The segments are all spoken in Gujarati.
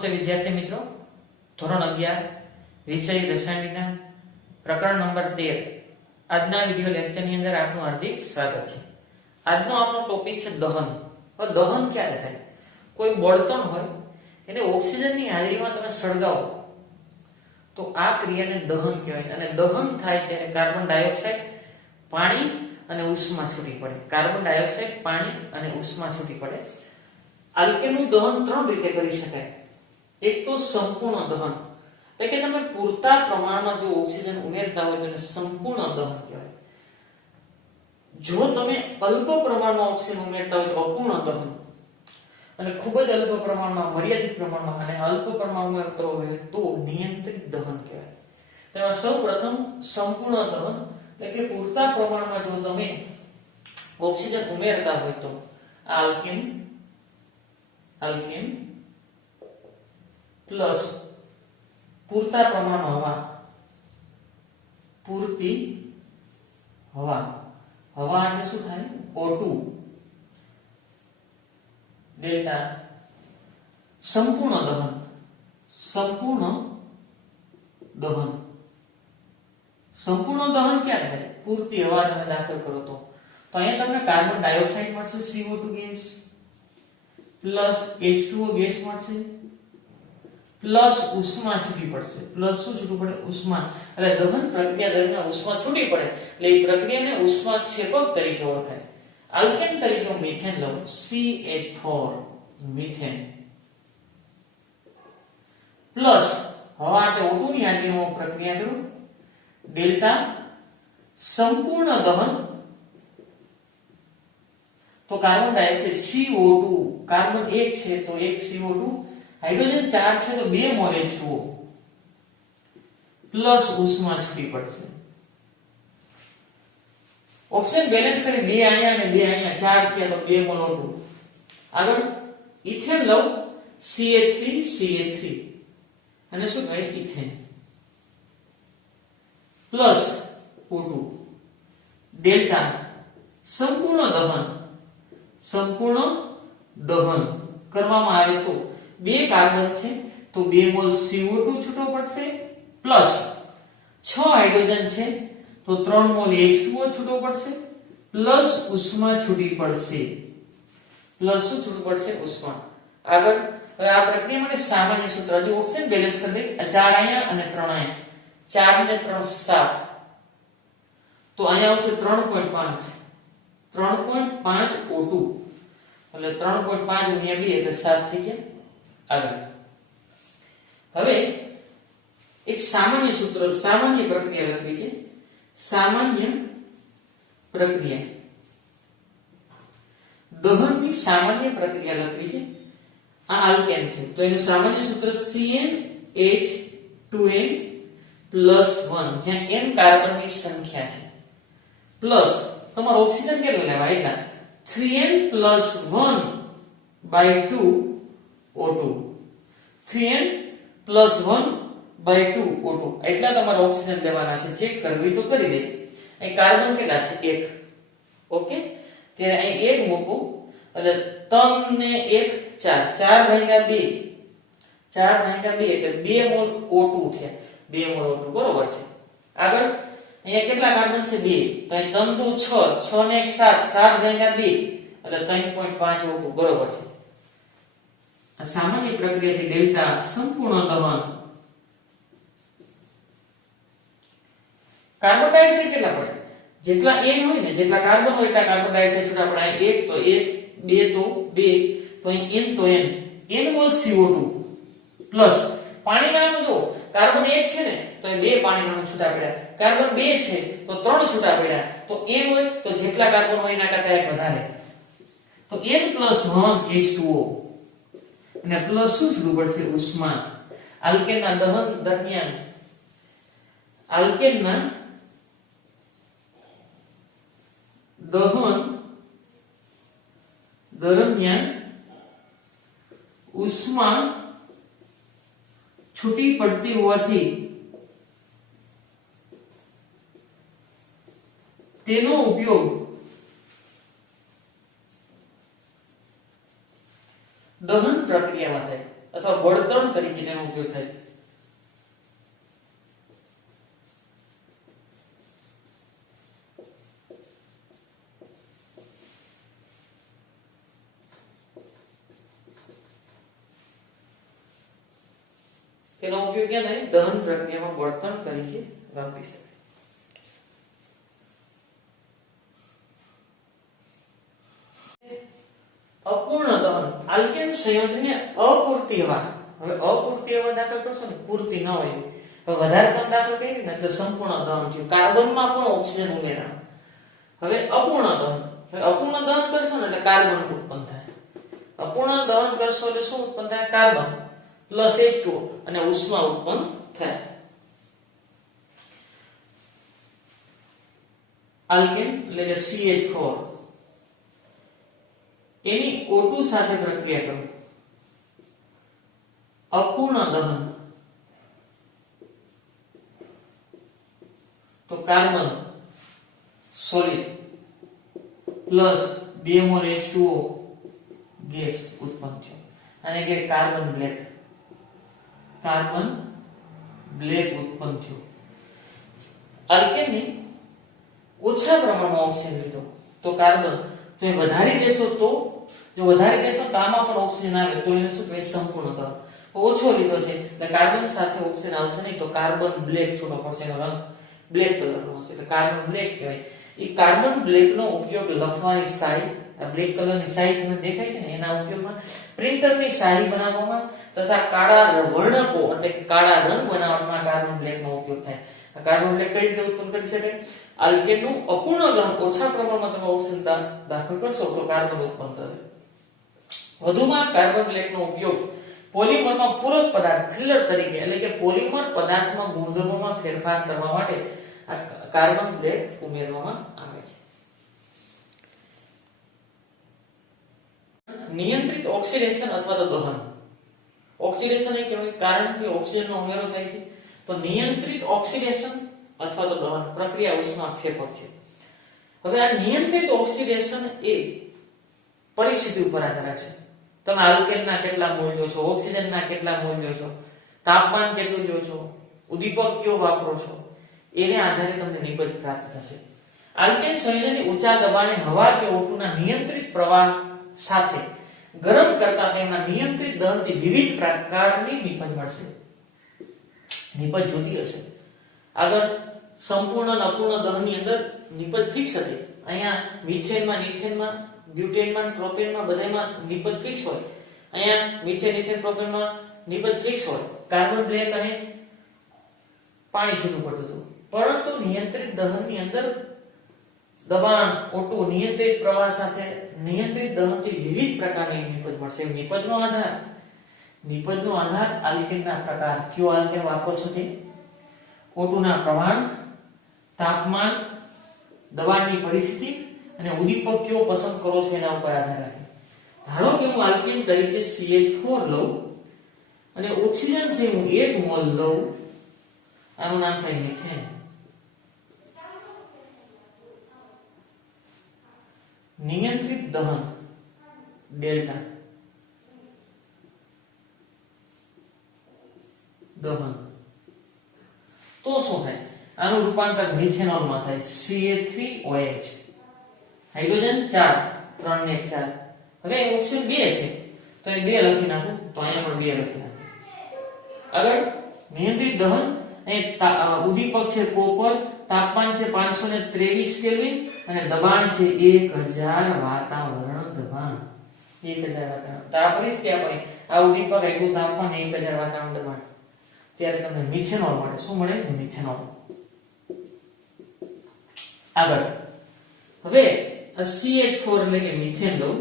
નમસ્તે વિદ્યાર્થી મિત્રો, ધોરણ 11 વિષય રસાયણ વિજ્ઞાન પ્રકરણ નંબર 13 આજના વિડિયો લેક્ચરની અંદર આપનું હાર્દિક સ્વાગત છે। આજનો આપણો ટોપિક છે દહન। હવે દહન ક્યારે થાય? કોઈ બળતણ હોય એને ઓક્સિજનની હાજરીમાં તમે સળગાવો તો આ ક્રિયાને દહન કહેવાય। અને દહન થાય ત્યારે કાર્બન ડાયોક્સાઇડ, પાણી અને ઉષ્મા છૂટી પડે। કાર્બન ડાયોક્સાઇડ, પાણી અને ઉષ્મા છૂટી પડે। આલ્કેનનું દહન ત્રણ રીતે કરી શકાય। એક તો સંપૂર્ણ દહન, એટલે કે તમે પૂરતા પ્રમાણમાં જો ઓક્સિજન ઉમેરતા હોય તો એને સંપૂર્ણ દહન કહેવાય। જો તમે અલ્પ પ્રમાણમાં ઓક્સિજન ઉમેરતા હોય તો અપૂર્ણ દહન, અને ખૂબ જ અલ્પ પ્રમાણમાં, મર્યાદિત પ્રમાણમાં અને અલ્પ પ્રમાણમાં ઉમેરતો હોય તો નિયંત્રિત દહન કહેવાય। તેમાં સૌપ્રથમ સંપૂર્ણ દહન, એટલે કે પૂરતા પ્રમાણમાં જો તમે ઓક્સિજન ઉમેરતા હોય તો આલ્કેન પ્લસ પૂરતા પ્રમાણમાં હવા, પૂરતી હવા, હવા એટલે શું થાય? O2 ડેલ્ટા સંપૂર્ણ દહન, સંપૂર્ણ દહન ક્યારે થાય? પૂરતી હવા તમે દાખલ કરો તો અહીંયા તમને કાર્બન ડાયોક્સાઇડ મળશે, CO2 gas, plus H2O gas મળશે, પ્લસ ઉષ્મા છૂટી પડશે। પ્લસ શું છૂટું પડે? ઉષ્મા। એટલે દહન પ્રક્રિયા દરમિયાન ઉષ્મા છૂટી પડે એટલે એ પ્રક્રિયાને ઉષ્માક્ષેપક તરીકે ઓળખાય। આલ્કેન તરીકે હું મિથેન લઉં, CH4 મિથેન, પ્લસ હવા એટલે O2 ની હાજરીમાં હું પ્રક્રિયા કરું, ડેલ્ટા સંપૂર્ણ દહન તો કાર્બન ડાયોક્સાઇડ CO2, કાર્બન 1 છે તો 1 CO2, હાઇડ્રોજન 4 છે તો 2 મોલ H2O, પ્લસ ઉષ્મા છૂટી પડશે। ઓક્સિજન બેલેન્સ કરી 2 અહીંયા અને 2 અહીંયા 4 થયા તો 2 મોલ O2। આગળ ઇથેન લઉં, CH3 અને શું કહે? ઇથેન, પ્લસ O2 ડેલ્ટા સંપૂર્ણ દહન કરવામાં આવે તો 2 કાર્બન છે તો 2 મોલ CO2 છૂટો પડશે, પ્લસ 6 હાઇડ્રોજન છે તો 3 મોલ H2O છૂટો પડશે, પ્લસ ઉષ્મા છૂટી પડશે। પ્લસ શું છૂટું પડશે? ઉષ્મા। આગળ હવે આ પ્રક્રિયા માટે સામાન્ય સૂત્ર, જો ઓક્સિજન બેલેન્સ કરી દે, 4 અહીંયા અને 3 અહીંયા, 4 ને 3 7 તો અહીંયા આવશે 3.5 O2, એટલે 3.5 ગુણ્યા 2 એટલે 7 થઈ ગયા। આગળ હવે એક સામાન્ય સૂત્ર, સામાન્ય પ્રક્રિયા લખવી છે। સામાન્ય પ્રક્રિયા, દહનની સામાન્ય પ્રક્રિયા લખવી છે। આ આલ્કેન છે તો એનું સામાન્ય સૂત્ર CnH2n+1, જ્યાં n કાર્બનની સંખ્યા છે, પ્લસ તમારો ઓક્સિજન કેટલો લેવાય? એટલા 3n+1/2 O2, 3n+1/2 O2 એટલા તમારે ઓક્સિજન લેવાના છે। ચેક કરવી તો કરી દે। અહીં કાર્બન કેટલા છે? 1, ઓકે, ત્યારે અહીં 1 મૂકો એટલે 3 ને 1 4, 4/2, 4/2 એટલે 2 મોલ O2 થયા, 2 મોલ O2 બરોબર છે। આગળ અહીંયા કેટલા કાર્બન છે? 2, તો અહીં 3 દુ 6, 6 ને 1 7, 7/2 એટલે 3.5 O2 બરોબર છે। આ સામાન્ય પ્રક્રિયા છે ડેલ્ટા સંપૂર્ણ દહન। કાર્બન ડાયોક્સાઇડ કેટલા પડે? જેટલા n હોય ને, જેટલા કાર્બન હોય એટલા કાર્બન ડાયોક્સાઇડ છૂટા પડે। 1 તો 1, 2 તો 2, તો અહીં n તો n મોલ CO2, પ્લસ પાણી નાનું, જો કાર્બન 1 છે ને તો એ 2 પાણી નાનું છૂટા પડ્યા, કાર્બન 2 છે તો 3 છૂટા પડ્યા, તો n હોય તો જેટલા કાર્બન હોય એના કરતા એક વધારે, તો n+1 H2O અને પ્લસ શું છૂટું પડશે? ઉષ્મા। આલ્કેનના દહન દરમિયાન, આલ્કેનના દહન દરમિયાન ઉષ્મા છૂટી પડતી હોવાથી તેનો ઉપયોગ દહન પ્રક્રિયામાં થાય અથવા બળતણ ઉપયોગ થાય. તેનો ઉપયોગ ક્યાં થાય? દહન પ્રક્રિયામાં બળતણ તરીકે વાપરી શકાય. અપૂર્ણ દહન આલ્કેન સંયોજનને અપૂરતી હવા. હવે અપૂરતી હવા દાખલ કરશો ને, પૂરતી ન હોય. હવે વધારે તમે દાખલ કરી ને એટલે સંપૂર્ણ દહન થયું. કાર્બનમાં પણ ઓક્સિજન ઉમેરાણ. હવે અપૂર્ણ દહન. હવે અપૂર્ણ દહન કરશો ને એટલે કાર્બન ઉત્પન્ન થાય. અપૂર્ણ દહન કરશો એટલે શું ઉત્પન્ન થાય? કાર્બન પ્લસ H2O અને ઉષ્મા ઉત્પન્ન થાય. આલ્કેન એટલે કે CH4 એની O2 સાથે પ્રક્રિયા કરો. અપૂર્ણ દહન તો carbon solid plus 2 mall H2O gas ઉત્પન્ન થયો. આને કે કાર્બન બ્લેક. કાર્બન બ્લેક ઉત્પન્ન થયું. આલ્કેનની ઓછા પ્રમાણમાં ઓક્સિજન લીધો તો કાર્બન, જો એ વધારી દેશો તો, જો વધારી દેશો તો આમાં પણ ઓક્સિજન આવે તો એને શું કહેવાય? સંપૂર્ણ દહન. ઓછો લીધો છે એટલે કાર્બન સાથે ઓક્સિજન આવશે નહીં તો કાર્બન બ્લેક છૂટો પડશે. એનો રંગ બ્લેક કલરનો હશે એટલે કાર્બન બ્લેક કહેવાય. એ કાર્બન બ્લેકનો ઉપયોગ લખવાની શાહી, આ બ્લેક કલરની શાહી તમને દેખાય છે ને, એના ઉપયોગમાં પ્રિન્ટરની શાહી બનાવવામાં તથા કાળા વર્ણકો એટલે કાળા રંગ બનાવવામાં કાર્બન બ્લેકનો ઉપયોગ થાય. આ કાર્બન બ્લેક કઈ રીતે ઉત્પન્ન કરી શકાય? આલ્કેનનું અપૂર્ણ દહન ઓછા પ્રમાણમાં તમે ઓક્સિજન દાખલ કરશો તો કાર્બન ઉત્પન્ન થશે. વધુમાં કાર્બન બ્લેકનો ઉપયોગ પોલિમરમાં પૂરક પદાર્થ ફિલર તરીકે એટલે કે પોલિમર પદાર્થમાં ગુણધર્મોમાં ફેરફાર કરવા માટે આ કાર્બન બ્લેક ઉમેરવામાં આવે છે. નિયંત્રિત ઓક્સિડેશન અથવા તો દહન. ઓક્સિડેશન એ કહેવાય કારણ કે ઓક્સિજનનો ઉમેરો થાય છે. તો નિયંત્રિત ઓક્સિડેશન અથવા તો દહન પ્રક્રિયા ઉષ્માક્ષેપક છે. હવે આ નિયંત્રિત ઓક્સિડેશન એ પરિસ્થિતિ ઉપર આધાર રાખે. તમે આલ્કેનના કેટલા મોલ લો છો, ઓક્સિજનના કેટલા મોલ લો છો, તાપમાન કેટલું લો છો, ઉદ્દીપક કયો વાપરો છો, એને આધારે તમને નિપજ પ્રાપ્ત થશે. આલ્કેન સંયોજનની ઊંચા દબાણે હવા કે O2 ના નિયંત્રિત પ્રવાહ સાથે ગરમ કરતા તેમના નિયંત્રિત દહનથી વિવિધ પ્રકારની નિપજ મળશે. નિપજ જુદી હશે. આગળ સંપૂર્ણ અને અપૂર્ણ દહનની અંદર નિપજ ફિક્સ હતી. અહીંયા મિથેનમાં, નીથેનમાં, બ્યુટેનમાં, પ્રોપેનમાં બધામાં નિપજ ફિક્સ હોય. અહીંયા મિથેન, ઇથેન, પ્રોપેનમાં નિપજ ફિક્સ હોય. કાર્બન બ્લેક અને પાણી છૂટું પડતું હતું. પરંતુ નિયંત્રિત દહનની અંદર દબાણ O2 નિયંત્રિત પ્રવાહ સાથે નિયંત્રિત દહનથી વિવિધ પ્રકારની નિપજ મળશે. નિપજનો આધાર આલ્કેનના પ્રકાર. કયો આલ્કેન વાપરો છો તે? O2 ના પ્રમાણ, તાપમાન, દબાણની પરિસ્થિતિ અને ઉદ્દીપક કયો પસંદ કરો છો એના ઉપર આધાર રાખે. ધારો કે હું આલ્કેન તરીકે CH4 લઉં અને ઓક્સિજન છે હું 1 મોલ લઉં, આનું નામ થાય મિથેન. નિયંત્રિત દહન ડેલ્ટા દહન તો શું થાય? આનું રૂપાંતર મિથેનોલમાં થાય. Ca3OH હાઇડ્રોજન 4 3 ને 4. હવે ઓક્સિજન 2 છે તો એ 2 લખી નાખું, તો અહીંયા પણ 2 લખી નાખું. આગળ નિયંત્રિત દહન એ ઉદ્દીપક છે કોપર, તાપમાન છે 523 કેલ્વિન અને દબાણ છે 1000 વાતાવરણ દબાણ. 1000 વાતાવરણ. તો આ પરિસ્થિતિ આપણે આ ઉદ્દીપક આપ્યું, તાપમાન 1000 વાતાવરણ દબાણ, ત્યારે તમને મિથેનોલ મળે. શું મળે? મિથેનોલ. આગળ હવે CH4 એટલે કે મિથેન લઉં,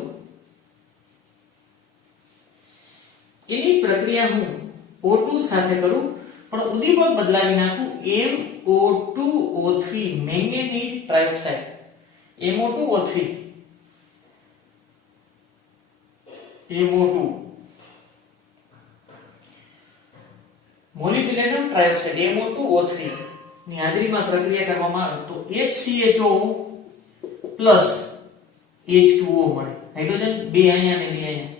એની પ્રક્રિયા હું O2 સાથે કરું પણ ઉદ્દીપક બદલાવી નાખું. MO2O3 manganese trioxide. MO2O3 MO2 molybdenum trioxide MO2O3 ની હાજરીમાં પ્રક્રિયા કરવામાં આવે તો HCHO પ્લસ H2O મળે. હાઇડ્રોજન 2 અહીંયા અને 2 અહીંયા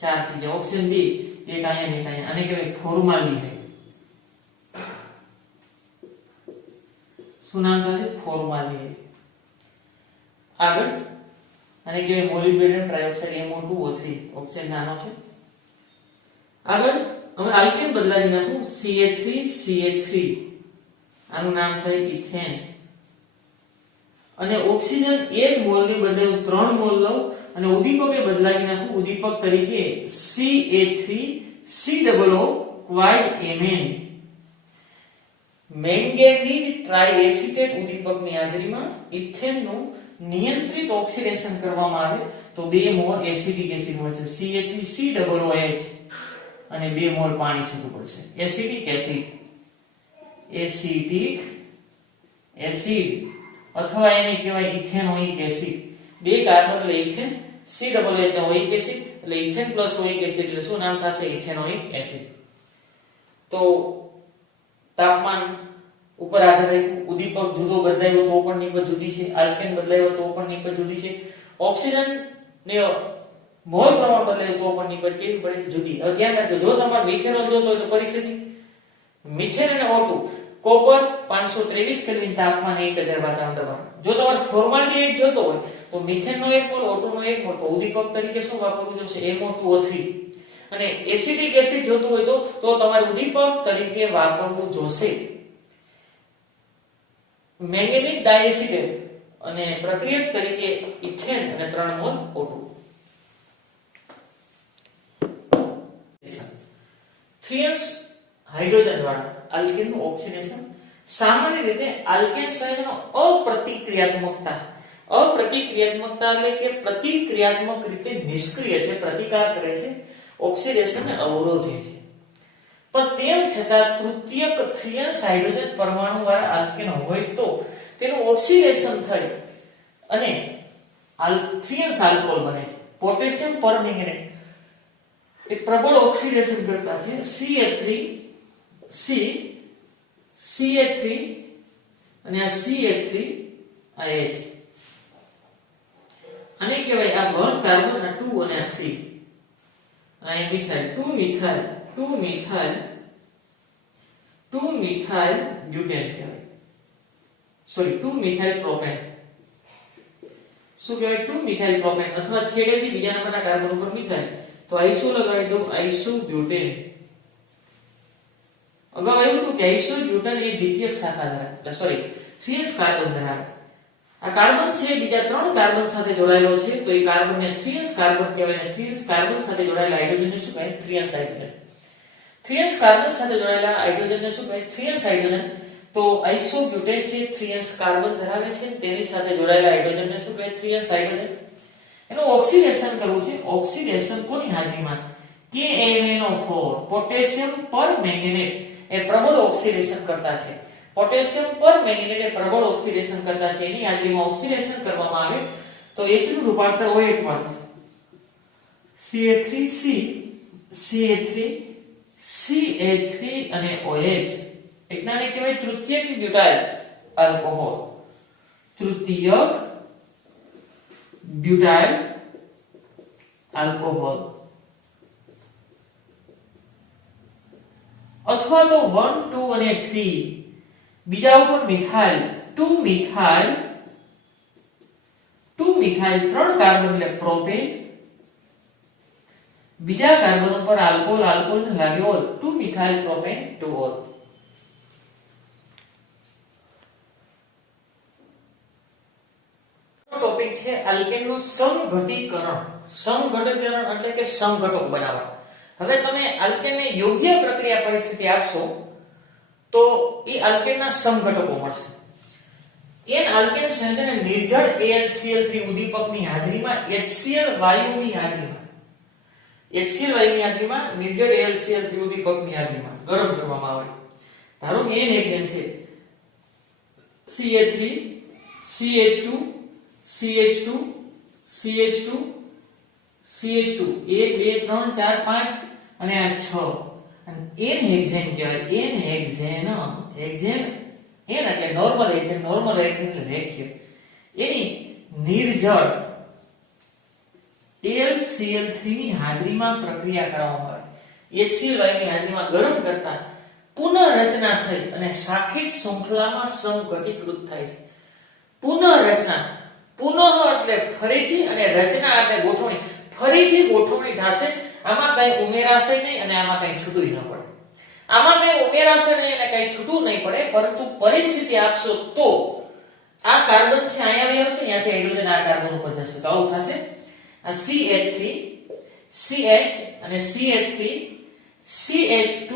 4 થઈ જાય. ઓક્સિજન 2 એક અહીંયા એક અહીંયા. આને કહેવાય ફોર્માલ્ડિહાઇડ. શું નામ થાય? ફોર્માલ્ડિહાઇડ. આગળ આને કહેવાય મોલિબ્ડેનમ ટ્રાયોક્સાઇડ MO2O3. ઓક્સિજન નાનો છે. આગળ હવે આલ્કેન બદલાવી નાખું CH3CH3. આનું નામ થાય ઇથેન. અને ઓક્સિજન 1 મોલ ની બદલે હું 3 મોલ લઉં અને ઉદ્દીપકે બદલાવી નાખું ઉદ્દીપક તરીકે CH3COO-Mn. મેંગેનીઝ ટ્રાઇએસિટેટ ઉદ્દીપકની હાજરીમાં ઇથેનનું નિયંત્રિત ઓક્સિડેશન કરવામાં આવે તો 2 મોલ એસિડિક એસિડ મળશે CH3COOH અને 2 મોલ પાણી છૂટું પડશે. એસિડિક એસિડ અથવા એને કહેવાય ઇથેનોઇક એસિડ. 2 કાર્બન એટલે ઇથેન, COOH એટલે ઓઇક એસિડ એટલે ઇથેન પ્લસ ઓઇક એસિડ એટલે શું નામ થશે? Ethanoic acid. તો તાપમાન ઉપર આધાર રાખ્યું. ઉદ્દીપક જુદો બદલાયો તો પણ નિપજ જુદી છે. આલ્કેન બદલાયો તો પણ નિપજ જુદી છે. ઓક્સિજન ને મોલ પ્રમાણ બદલાયું તો પણ નિપજ કેવી પડે? જુદી. હવે ધ્યાન રાખજો, જો તમારે મિથેનોલ જોતો હોય તો પરિસ્થિતિ મિથેન અને O2 કોપર 523 કેલ્વિન તાપમાન 1000 વાતાવરણ દબાણ. જો તમારે ફોર્માલ્ડિહાઇડ જોતો હોય તો મિથેનનો 1 મોલ O2 નો 1 મોલ તો ઉદ્દીપક તરીકે શું વાપરવું જોશે? MO2O3. અને એસિડિક એસિડ જોતું હોય તો તમારે ઉદ્દીપક તરીકે વાપરવું જોશે મેંગેનીઝ ડાયએસિટેટ અને પ્રક્રિયક તરીકે ઇથેન અને 3 મોલ O2. 3s હાઇડ્રોજન વાળા આલ્કેનનું ઓક્સિડેશન. સામાન્ય રીતે આલ્કેન સંયોજનો અપ્રતિક્રિયાત્મકતા એટલે કે પ્રતિક્રિયાત્મક રીતે નિષ્ક્રિય છે, પ્રતિકાર કરે છે, ઓક્સિડેશનને અવરોધે છે. પણ તેમ છતાં તૃતીયક 3s હાઇડ્રોજન પરમાણુ વાળા આલ્કેન હોય તો તેનું ઓક્સિડેશન થઈ અને 3s આલ્કોહોલ બને છે. પોટેશિયમ પરમેંગનેટ એ પ્રબળ ઓક્સિડેશન કરતા છે. CH3 અને આ CH3 આ H. આને કહેવાય આ 1 કાર્બન આ 2 અને આ 3 અને આ મિથાઇલ 2 મિથાઇલ બ્યુટેન કહેવાય. Sorry 2 methyl propane. શું કહેવાય? 2 મિથાઇલ પ્રોપેન. અથવા છેડેથી બીજા નંબરના કાર્બન ઉપર મિથાઇલ તો આઈસો લગાવી દઉં આઈસોબ્યુટેન. અગાઉ એવું હતું કે આઈસોબ્યુટેન એ દ્વિતીયક શાખા ધરાવે એટલે સોરી 3s કાર્બન ધરાવે. આ કાર્બન છે બીજા 3 કાર્બન સાથે જોડાયેલો છે તો એ કાર્બનને 3s કાર્બન કહેવાય અને 3s કાર્બન સાથે જોડાયેલા હાઇડ્રોજનને શું કહેવાય? 3s hydrogen. 3s કાર્બન સાથે જોડાયેલા હાઇડ્રોજનને શું કહેવાય? 3s hydrogen. તો આઈસોબ્યુટેન છે 3s કાર્બન ધરાવે છે તેની સાથે જોડાયેલા હાઇડ્રોજનને શું કહેવાય? 3s hydrogen. એનું ઓક્સિડેશન કરવું છે. ઓક્સિડેશન કોની હાજરીમાં? KMnO4 પોટેશિયમ પરમેંગનેટ એ પ્રબળ ઓક્સિડેશન કરતા છે. પોટેશિયમ પરમેંગનેટ એ પ્રબળ ઓક્સિડેશન કરતા છે. એની હાજરીમાં ઓક્સિડેશન કરવામાં આવે તો H નું રૂપાંતર OH માં થશે. CH3 અને OH એટલાને કહેવાય તૃતીયક બ્યુટાઇલ આલ્કોહોલ. તૃતીયક બ્યુટાઇલ આલ્કોહોલ. અથવા તો 1 2 અને 3 બીજા ઉપર મિથાઇલ 2 મિથાઇલ 3 કાર્બન એટલે પ્રોપેન. બીજા કાર્બન ઉપર આલ્કોહોલ ને લાગે ol 2 methyl propane 2 ol. Topic છે આલ્કેનનું સંઘટીકરણ. સંઘટીકરણ એટલે કે સંઘટક બનાવવા. હવે તમે આલ્કેનને યોગ્ય પ્રક્રિયા પરિસ્થિતિ આપશો તો એ આલ્કેનના સમઘટકો મળશે. એન આલ્કેન સંયોજનને નિર્જળ AlCl3 ઉદ્દીપકની હાજરીમાં HCl વાયુની હાજરીમાં નિર્જળ AlCl3 ઉદ્દીપકની હાજરીમાં ગરમ કરવામાં આવે. ધારો કે n હેક્સેન છે CH3 CH2 CH2 CH2 CH2 1 2 3 4 5 અને આ 6 અને n હેક્સેન કહેવાય. n હેક્સેન n એટલે નોર્મલ હેક્સેન એટલે રેખીય. એની નિર્જળ AlCl3 ની હાજરીમાં પ્રક્રિયા કરવામાં આવે. HCl વાયુની હાજરીમાં ગરમ કરતા પુનઃરચના થઈ અને શાખિત શૃંખલામાં સમઘટીકૃત થાય છે. પુનઃરચના, પુનઃ એટલે ફરીથી અને રચના એટલે ગોઠવણી, ફરીથી ગોઠવણી થશે. આમાં કઈ ઉમેરાશે નહીં અને આમાં કઈ છૂટું ન પડે. આમાં કઈ ઉમેરાશે નહીં અને કઈ છૂટું નહીં પડે, પરંતુ પરિસ્થિતિ આપશો તો આ કાર્બન છે અહીંયા આવી આવશે, ત્યાંથી હાઇડ્રોજન આ કાર્બન ઉપર જશે તો આવું થશે. આ CH3 CH અને CH3 CH2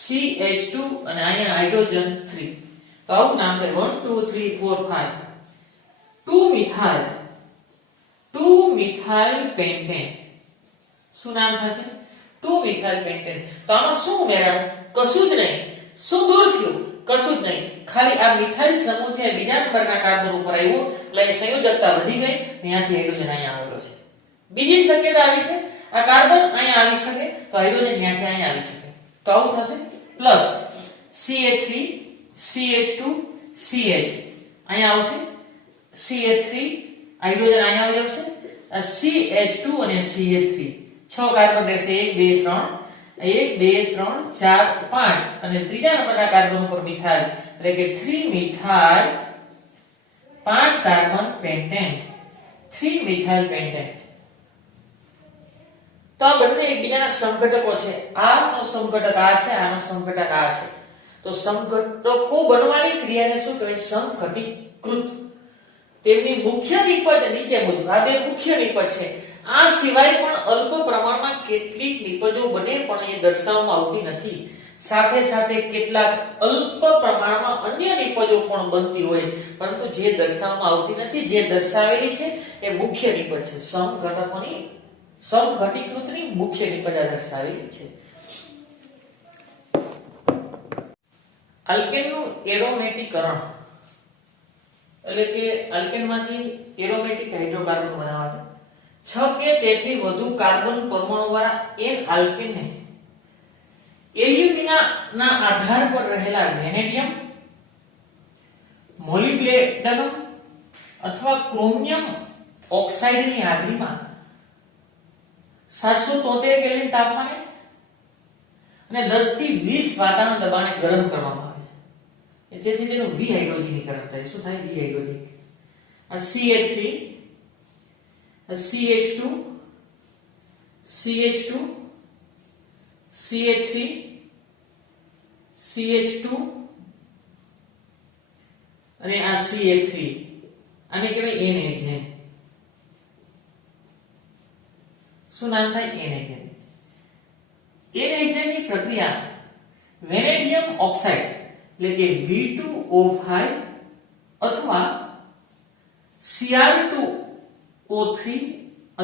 CH2 અને અહીંયા હાઇડ્રોજન 3 તો આવું નામ થાય 1 2 3 4 5 2 મિથાઇલ પેન્ટેન. શું નામ થશે? 2 મિથાઇલ પેન્ટેન. તો આમાં શું ઉમેરાયું? કશું જ નહીં. શું દૂર થયું? કશું જ નહીં. ખાલી આ મિથાઇલ સમૂહ છે બીજા નંબરના કાર્બન ઉપર આવ્યો એટલે સંયોજકતા વધી ગઈ, ત્યાંથી હાઇડ્રોજન અહીંયા આવેલો છે. બીજી શક્યતા આવી છે, આ કાર્બન અહીંયા આવી શકે તો હાઇડ્રોજન ત્યાંથી અહીંયા આવી શકે તો આવું થશે. પ્લસ CH3 CH2 CH અહીંયા આવશે, CH3 હાઇડ્રોજન અહીંયા આવી જશે, આ CH2 અને CH3 6 કાર્બન રહેશે 1 2 3 4 5 અને ત્રીજા નંબરના કાર્બન ઉપર મિથાઇલ એટલે કે 3 methyl 5 carbon pentane 3 methyl pentane. તો આ બંને એકબીજાના સમઘટકો છે. આનો સમઘટક આ છે, આનો સમઘટક આ છે. તો સમઘટકો બનવાની ક્રિયાને શું કહેવાય? સમઘટીકૃત. તેમની મુખ્ય નિપજ નીચે મુજબ, આ બે મુખ્ય નિપજ છે. આ સિવાય પણ અલ્પ પ્રમાણમાં કેટલીક નિપજો બને પણ એ દર્શાવવામાં આવતી નથી. સાથે સાથે કેટલાક અલ્પ પ્રમાણમાં અન્ય નિપજો પણ બનતી હોય પરંતુ જે દર્શાવવામાં આવતી નથી, જે દર્શાવેલી છે એ મુખ્ય નિપજ છે. સમઘટકોની સમઘટીકૃતની મુખ્ય નિપજા દર્શાવેલી છે. આલ્કેનનું એરોમેટિકરણ એટલે કે આલ્કેનમાંથી એરોમેટિક હાઇડ્રોકાર્બન બનાવે છે. 6 કે તેથી વધુ કાર્બન પરમાણુવાળા n આલ્કેનને એલ્યુમિનાના આધાર પર રહેલા વેનેડિયમ, મોલિબ્ડેનમ અથવા ક્રોમિયમ ઓક્સાઇડની હાજરીમાં 773 કેલ્વિન તાપમાને અને 10 થી 20 વાતાવરણ દબાણે ગરમ કરવામાં આવે છે. જેથી તેનું વિહાઇડ્રોજનીકરણ થાય. શું થાય? વિહાઇડ્રોજન. આ CH3 CH2 CH2 CH3 CH2 અને આ CH3 આને કહેવાય n-હેક્ઝેન. શું નામ થાય? n-હેક્ઝેન. n-હેક્ઝેનની પ્રક્રિયા વેનેડિયમ ઓક્સાઇડ એટલે કે V2O5 અથવા Cr2O3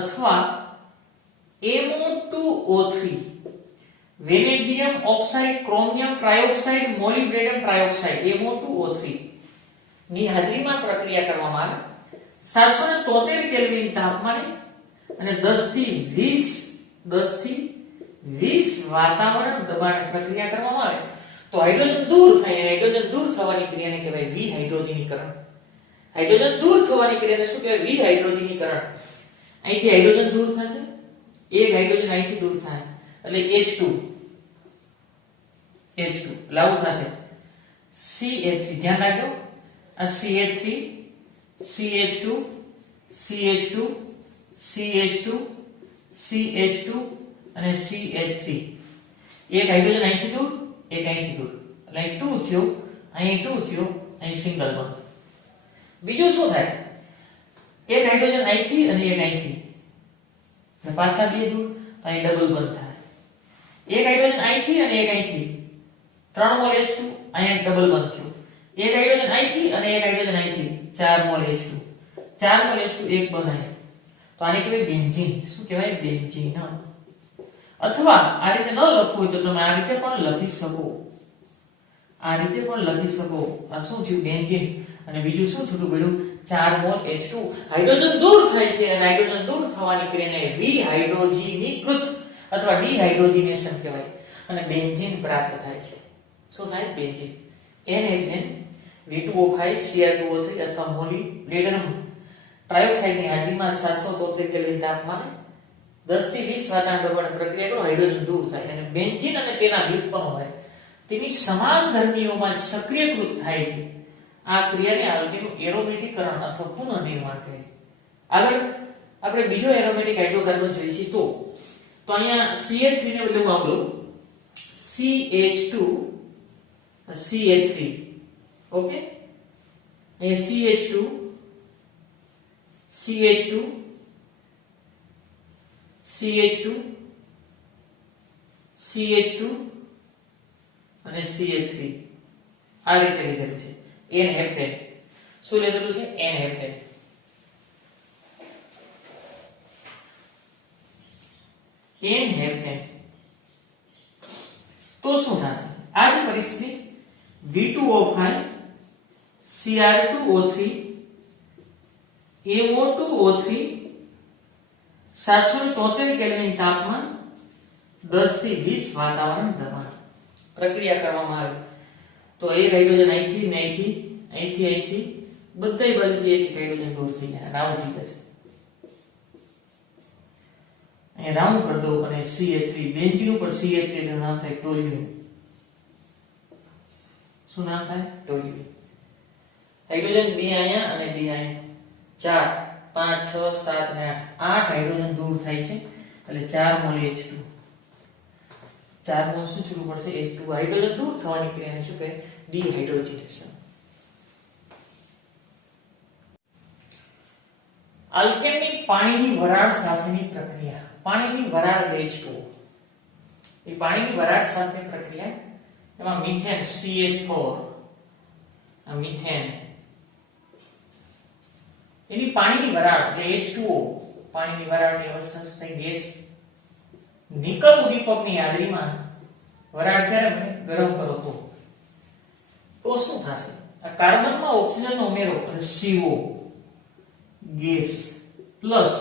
અથવા MO2O3 vanadium oxide, chromium trioxide, molybdenum trioxide MO2O3 ની હાજરીમાં પ્રક્રિયા કરવામાં આવે. 773 કેલ્વિન તાપમાને અને 10 થી 20 વાતાવરણ દબાણે પ્રક્રિયા કરવામાં આવે તો હાઇડ્રોજન દૂર થાય. હાઇડ્રોજન દૂર થવાની ક્રિયાને કહેવાય વિહાઇડ્રોજનીકરણ. હાઇડ્રોજન દૂર થવાની ક્રિયાને શું કહેવાય? વિહાઇડ્રોજનીકરણ. અહીંથી હાઇડ્રોજન દૂર થશે, એક હાઇડ્રોજન અહીંથી દૂર થાય એટલે H2 લાવું થશે. CH3 ધ્યાન રાખજો, આ CH3 CH2 CH2 CH2 CH2 અને CH3 એક હાઇડ્રોજન અહીંથી દૂર, એક અહીંથી દૂર એટલે અહીં 2 થયો, અહીં 2 થયો, અહીં સિંગલ બોન્ડ. બીજું શું થાય? એક હાઇડ્રોજન અહીંથી અને એક અહીંથી અને પાછા બે દૂર, અહીં ડબલ બોન્ડ થાય. એક હાઇડ્રોજન અહીંથી અને એક અહીંથી 3 મોલ H2, અહીં ડબલ બોન્ડ થયો. એક હાઇડ્રોજન અહીંથી અને એક હાઇડ્રોજન અહીંથી 4 મોલ H2, 4 મોલ H2 એક બોન્ડ અહીં. તો આને કહેવાય બેન્ઝીન. શું કહેવાય? બેન્ઝીન. અથવા આ રીતે ન લખવું હોય તો તમે આ રીતે પણ લખી શકો. આ રીતે પણ લખી શકો. આ શું થયું? બેન્ઝીન. અને બીજું શું છૂટું પડ્યું? 4 મોલ H2. હાઇડ્રોજન દૂર થાય છે અને હાઇડ્રોજન દૂર થવાની ક્રિયાને વિહાઇડ્રોજનીકૃત અથવા ડિહાઇડ્રોજનેશન કહેવાય અને બેન્ઝીન પ્રાપ્ત થાય છે. શું થાય? બેન્ઝીન. n-હેક્ઝેન V2O5 Cr2O3 અથવા મોલિબ્ડેનમ ટ્રાયોક્સાઇડની હાજરીમાં 773 કેલ્વિન તાપમાને 10 થી 20 વાતાવરણ દબાણ પ્રક્રિયા કરો હાઇડ્રોજન દૂર થાય અને બેન્ઝીન અને તેના વ્યુત્પન્નો હોય તેની સમાન ધર્મીઓમાં સક્રિયકૃત થાય છે. આ ક્રિયાને આલ્કેનનું એરોમેટિકરણ અથવા પુનઃનિર્માણ કહે છે. આગળ આપણે બીજો એરોમેટિક હાઇડ્રોકાર્બન જોઈશું તો અહીંયા CH3 ને બદલે હું આવું CH2 CH3 ઓકે અહીંયા CH2 CH2 CH2 CH2 અને CH3 આ રીતે લીધેલું છે. n હેપ્ટેન શું લીધેલું છે? n heptane. n હેપ્ટેન તો શું થશે? આ જ પરિસ્થિતિ B2O5 Cr2O3 AO2O3 773 કેલ્વિન તાપમાન 10 થી 20 વાતાવરણ દબાણ પ્રક્રિયા કરવામાં આવે તો એક હાઇડ્રોજન અહીંથી ને અહીંથી બધી બાજુથી એક હાઇડ્રોજન દૂર થઈ જાય, રાઉન્ડ થઈ જશે. અહીં રાઉન્ડ કરી દો અને CH3 બેન્ઝીન ઉપર CH3 નું નામ થાય ટોલ્યુએન. શું નામ થાય? ટોલ્યુએન. હાઇડ્રોજન B અહીંયા અને B અહીંયા 4 5 6 7 અને 8 હાઇડ્રોજન દૂર થાય છે એટલે 4 મોલ H2 4 મોલ શું છૂટું પડશે? H2 હાઇડ્રોજન દૂર થવાની ક્રિયાને શું કહે? ડિહાઇડ્રોજનેશન. આલ્કેનની પાણીની વરાળ સાથેની પ્રક્રિયા. પાણીની વરાળ H2O એ પાણીની વરાળ સાથે પ્રક્રિયા એમાં મિથેન CH4 આ મિથેન એની પાણીની વરાળ એટલે H2O પાણીની વરાળની અવસ્થા શું થાય? ગેસ. નિકલ ઉદ્દીપકની હાજરીમાં વરાળ ક્યારે બને? ગરમ કરો તો શું થશે? આ કાર્બનમાં ઓક્સિજનનો ઉમેરો અને CO ગેસ પ્લસ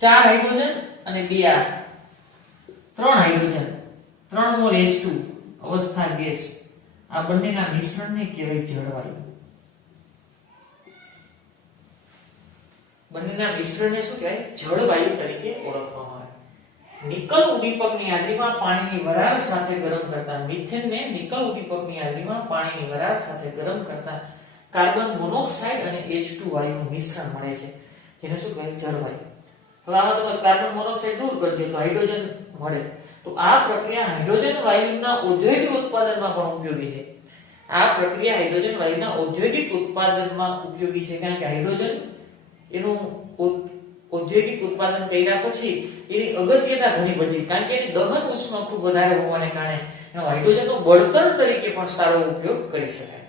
4 હાઇડ્રોજન અને Br 3 હાઇડ્રોજન 3 મોલ H2 અવસ્થા ગેસ આ બંનેના મિશ્રણને કહેવાય જળવાયુ. બંનેના મિશ્રણને શું કહેવાય? જળવાયુ તરીકે ઓળખવામાં આવે. નિકલ ઉદ્દીપકની હાજરીમાં પાણીની વરાળ સાથે ગરમ કરતા મિથેનને નિકલ ઉદ્દીપકની હાજરીમાં પાણીની વરાળ સાથે ગરમ કરતા કાર્બન મોનોક્સાઇડ અને H2 વાયુનું મિશ્રણ મળે છે જેને શું કહેવાય? જળવાયુ. હવે આમાં તમે કાર્બન મોનોક્સાઇડ દૂર કરી દો તો હાઇડ્રોજન મળે. તો આ પ્રક્રિયા હાઇડ્રોજન વાયુના ઔદ્યોગિક ઉત્પાદનમાં પણ ઉપયોગી છે. આ પ્રક્રિયા હાઇડ્રોજન વાયુના ઔદ્યોગિક ઉત્પાદનમાં ઉપયોગી છે કારણ કે હાઇડ્રોજન એનું ઔદ્યોગિક ઉત્પાદન કર્યા પછી એની અગત્યતા ઘણી બધી કારણ કે એની દહન ઉષ્મા ખૂબ વધારે હોવાને કારણે એનો હાઇડ્રોજનનો બળતણ તરીકે પણ સારો ઉપયોગ કરી શકાય.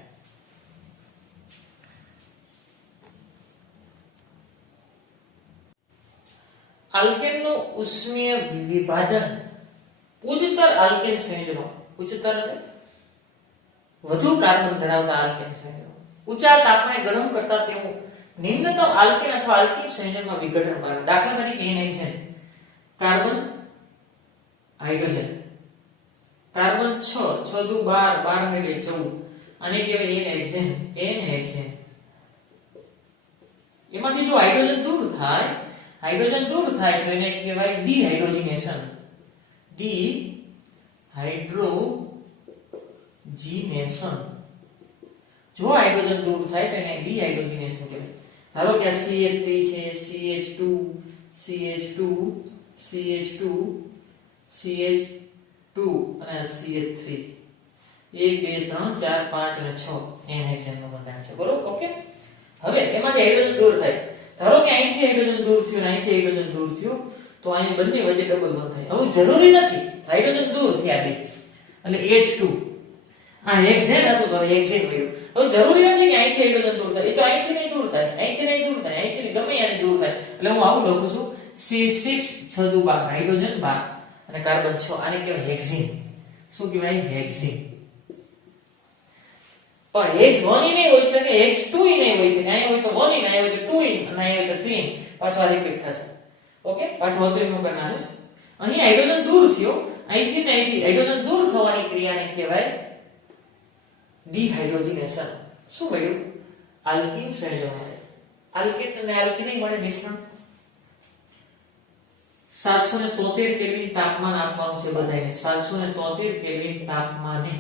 આલ્કેનનું ઉષ્મીય વિભાજન ઉચ્ચતર આલ્કેન સંયોજનો ઉચ્ચતર એટલે વધુ કાર્બન ધરાવતા આલ્કેન સંયોજનો ઊંચા તાપમાને ગરમ કરતા તેઓ નિમ્નતમ આલ્કેન અથવા આલ્કીન સંયોજનમાં વિઘટન પામે. દાખલા તરીકે n-હેક્સેન કાર્બન હાઇડ્રોજન કાર્બન 6 6 દુ 12 12 ને 14 આને કહેવાય n-હેક્સેન એમાંથી જો હાઇડ્રોજન દૂર થાય તો એને કહેવાય ડિહાઇડ્રોજનેશન. જો હાઇડ્રોજન દૂર થાય તો એને ડિહાઇડ્રોજનેશન કહેવાય. ધારો કે આ CH3 છે CH2 CH2 CH2 CH2 અને CH3 1 2 3 4 5 અને 6 n-હેક્સેન નું બંધારણ છે. બરોબર? ઓકે. હવે એમાંથી હાઇડ્રોજન દૂર થાય. ધારો કે અહીંથી હાઇડ્રોજન દૂર થયું અને અહીંથી હાઇડ્રોજન દૂર થયું તો અહીં બંને વચ્ચે ડબલ બોન્ડ થાય. હવે જરૂરી નથી હાઇડ્રોજન દૂર થયા બે એટલે H2 આ હેક્સેન હતું તો હેક્સેન મળ્યું. હવે જરૂરી નથી કે અહીંથી હાઇડ્રોજન દૂર થાય. એ તો અહીંથી નહીં દૂર થાય અહીંથી નહીં દૂર થાય અહીંથી ગમે ત્યાંથી દૂર થાય. એટલે હું આવું લખું છું C6 6 દુ 12 હાઇડ્રોજન 12 અને કાર્બન 6 આને કહેવાય હેક્સીન. શું કહેવાય? હેક્સીન. પણ H1 નહીં હોઈ શકે H2 નહીં હોઈ શકે. અહીં હોય તો 1 અહીં હોય તો 2 અને અહીં હોય તો 3 પાછો આ રિપીટ થશે. ઓકે પાછો વધુ કરના છે. અહીં હાઇડ્રોજન દૂર થયો અહીંથી ને અહીંથી હાઇડ્રોજન દૂર થવાની ક્રિયાને કહેવાય ડિહાઇડ્રોજનેશન. શું મળ્યું? આલ્કીન સંયોજન મળે. આલ્કેન અને આલ્કીન મળે મિશ્રણ. 773 કેલ્વિન તાપમાન આપવાનું છે બધાને 773 કેલ્વિન તાપમાને.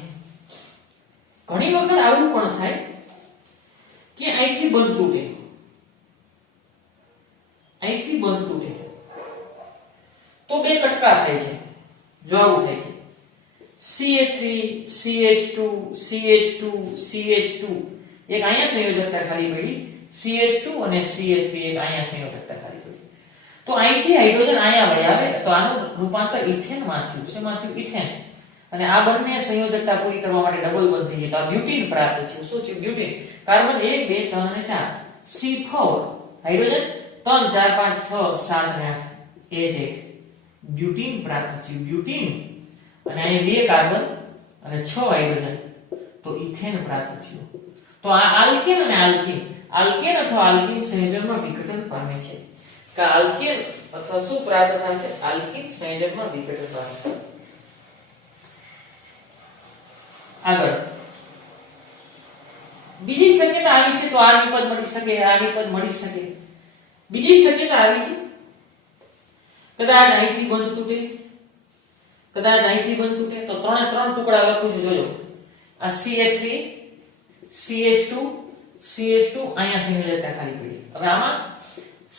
ઘણી વખત આવું પણ થાય કે અહીંથી બંધ તૂટે, અહીંથી બંધ તૂટે તો બે કટકા થાય છે. જો આવું થાય છે CH3 CH2 CH2 CH2 એક અહીંયા સંયોજકતા ખાલી પડી, CH2 અને CH3 એક અહીંયા સંયોજકતા ખાલી પડી. તો અહીંથી હાઇડ્રોજન અહીંયા વહી આવે તો આનું રૂપાંતર ઇથેન માં થયું. શેમાં થયું? ઇથેન. અને આ બંને સંયોજકતા પૂરી કરવા માટે ડબલ બંધ થઈ ગયા તો આ બ્યુટીન પ્રાપ્ત થયું. શું થયું? બ્યુટીન. કાર્બન 1 2 3 અને 4 C4 હાઇડ્રોજન 3 4 5 6 7 અને 8 H8 બ્યુટીન પ્રાપ્ત થયું. બ્યુટીન. અને અહીં 2 કાર્બન અને 6 હાઇડ્રોજન તો ઇથેન પ્રાપ્ત થયું. તો આ આલ્કેન અને આલ્કીન, આલ્કેન અથવા આલ્કીન સંયોજનમાં વિઘટન પામે છે. કે આલ્કેન અથવા શું પ્રાપ્ત થશે? આલ્કીન સંયોજનમાં વિઘટન પામે છે. આગળ બીજી શક્યતા આવી છે તો આ નિપદ મળી શકે, આ નિપદ મળી શકે. બીજી શક્યતા આવી છે કદાચ અહીંથી બંધ તૂટે, કદાચ અહીંથી બંધ તૂટે તો ત્રણે ત્રણ ટુકડા લખું છું. જોજો આ CH3 CH2 CH2 અહીંયા સંયોજકતા ખાલી પડી. હવે આમાં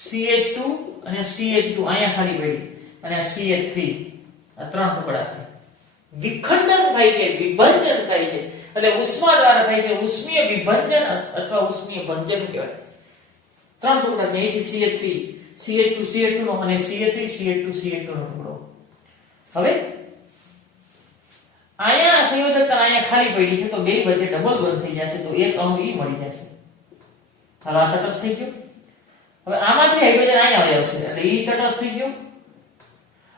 CH2 અને CH2 અહીંયા ખાલી પડી અને આ CH3 આ ત્રણ ટુકડા છે. વિખંડન થાય છે, વિભંજન થાય છે. એટલે ઉષ્મા દ્વારા થાય છે. ઉષ્મીય વિભંજન અથવા ઉષ્મીય ભંજન કહેવાય. ત્રણ ટુકડા છે. અહીંથી CH3 CH2 CH2 નો અને CH3 CH2 CH2 નો ટુકડો. હવે અહીંયા સંયોજકતા અહીંયા ખાલી પડી છે તો બે વચ્ચે ડબલ બંધ થઈ જશે તો એક અણુ ઈ મળી જશે. હાલો આ તટસ્થ થઈ ગયો. હવે આમાંથી હાઇડ્રોજન અહીંયા આવી આવશે એટલે ઈ તટસ્થ થઈ ગયો.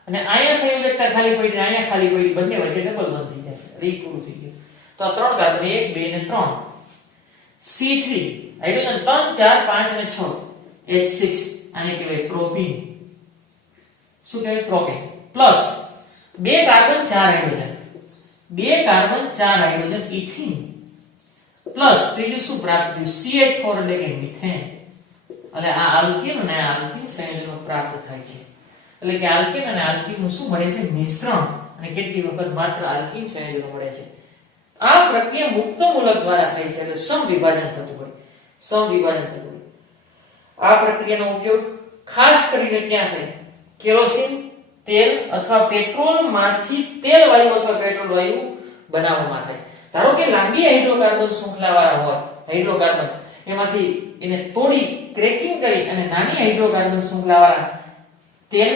અને અહીંયા સંયોજકતા ખાલી પડી અને અહીંયા ખાલી પડી બંને વચ્ચે ડબલ બંધ થઈ જશે. ઈ પૂરું થઈ ગયું. તો આ ત્રણ કાર્બન 1 2 અને 3 C3 હાઇડ્રોજન 3 4 5 અને 6 H6 આને કહેવાય પ્રોપીન. શું કહેવાય? Propyne. Plus 2 carbon 4 hydrogen, 2 carbon 4 hydrogen ethene plus ત્રીજું શું પ્રાપ્ત થયું? CH4 એટલે કે મિથેન. એટલે આ આલ્કીન અને આલ્કીન સંયોજનો પ્રાપ્ત થાય છે. એટલે કે આલ્કીન અને આલ્કીન નું શું મળે છે? મિશ્રણ. અને કેટલી વખત માત્ર આલ્કીન સંયોજનો મળે છે. આ પ્રક્રિયા મુક્ત મૂલક દ્વારા થાય છે એટલે સમવિભાજન થતું હોય. સમવિભાજન થતું હોય. આ પ્રક્રિયાનો ઉપયોગ ખાસ કરીને ક્યાં થાય? કેરોસીન તેલ અથવા પેટ્રોલ માંથી તેલ વાયુ અથવા પેટ્રોલ વાયુ બનાવવામાં થાય. ધારો કે લાંબી હાઇડ્રોકાર્બન શૃંખલાવાળા હોય હાઇડ્રોકાર્બન, એમાંથી એને તોડી ક્રેકિંગ કરી અને નાની હાઇડ્રોકાર્બન શૃંખલાવાળા તેલ,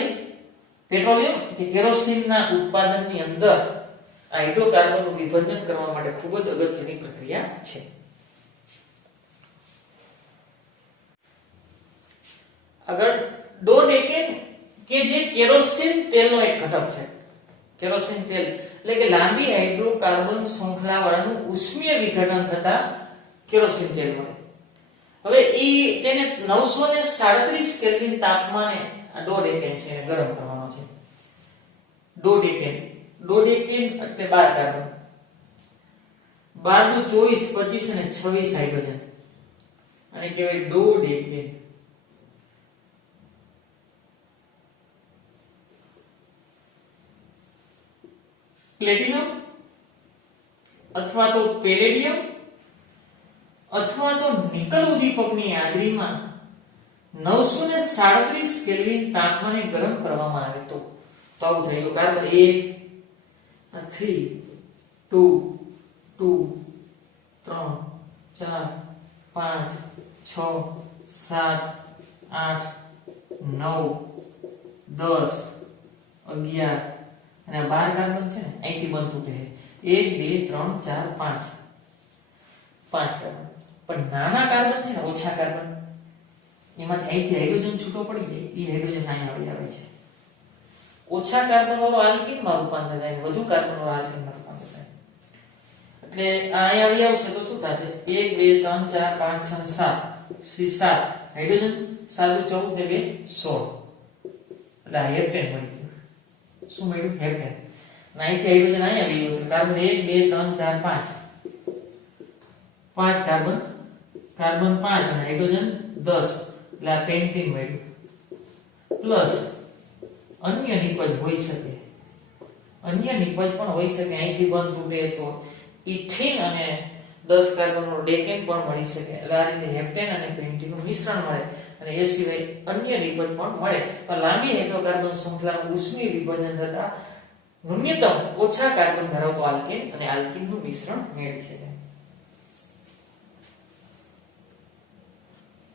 પેટ્રોલિયમ કે કેરોસીનના ઉત્પાદનની અંદર હાઇડ્રોકાર્બનનું વિભજન કરવા માટે ખૂબ જ અગત્યની પ્રક્રિયા છે. આગળ ડોડેકેન કે જે કેરોસીન તેલનો એક ઘટક છે. કેરોસીન તેલ એટલે કે લાંબી હાઇડ્રોકાર્બન શૃંખલાવાળાનું ઉષ્મીય વિઘટન થતા કેરોસીન તેલ મળે. હવે તેને 937 કેલ્વિન તાપમાને આ ડોડેકેન છે એને ગરમ કરવાનો છે. ડોડેકેન એટલે 12 કાર્બન, 12 * 24 25 અને 26 હાઇડ્રોજન અને કહેવાય ડોડેકેન. પ્લેટિનમ અથવા તો પેલેડિયમ અથવા તો નિકલ ઉદ્દીપકની હાજરીમાં 937 કેલ્વિન તાપમાને ગરમ કરવામાં આવે તો આવું થાય. તો કાર્બન 1 3 2 2 3 4 5 6 7 8 9 10 11 અને 12 કાર્બન છે ને અહીંથી બનતું કહે 1 2 3 4 5 કાર્બન. પણ નાના કાર્બન છે ને ઓછા કાર્બન એમાંથી અહીંથી હાઇડ્રોજન છૂટો પડી જાય એ હાઇડ્રોજન અહીંયા આવી આવે છે. ઓછા કાર્બન વાળો આલ્કીન માં રૂપાંતર થાય, વધુ કાર્બન વાળો આલ્કીન માં રૂપાંતર થાય. એટલે આ અહીંયા આવી આવશે તો શું થશે? 1 2 3 4 5 6 7 7 હાઇડ્રોજન 7 14 ને 2 16 એટલે આ હેપ્ટેન મળી ગયું. શું મળ્યું? હેપ્ટેન. અહીંથી હાઇડ્રોજન અહીંયા આવી ગયું. કાર્બન 1 2 3 4 5 કાર્બન 5 અને હાઇડ્રોજન 10 એટલે આ પેન્ટીન મળ્યું. પ્લસ અન્ય નિપજ હોઈ શકે, અન્ય નિપજ પણ હોઈ શકે. અહીંથી બંધ તૂટે તો ઇથિન અને 10 કાર્બનનો ડેકેન પણ મળી શકે. એટલે આ રીતે હેપ્ટેન અને પેન્ટીનનું મિશ્રણ મળે અને એ સિવાય અન્ય નિપજ પણ મળે. પણ લાંબી હાઇડ્રોકાર્બન શૃંખલાનું ઉષ્મીય વિભાજન થતા ન્યૂનતમ ઓછા કાર્બન ધરાવતો આલ્કેન અને આલ્કીનનું મિશ્રણ મેળવી શકાય.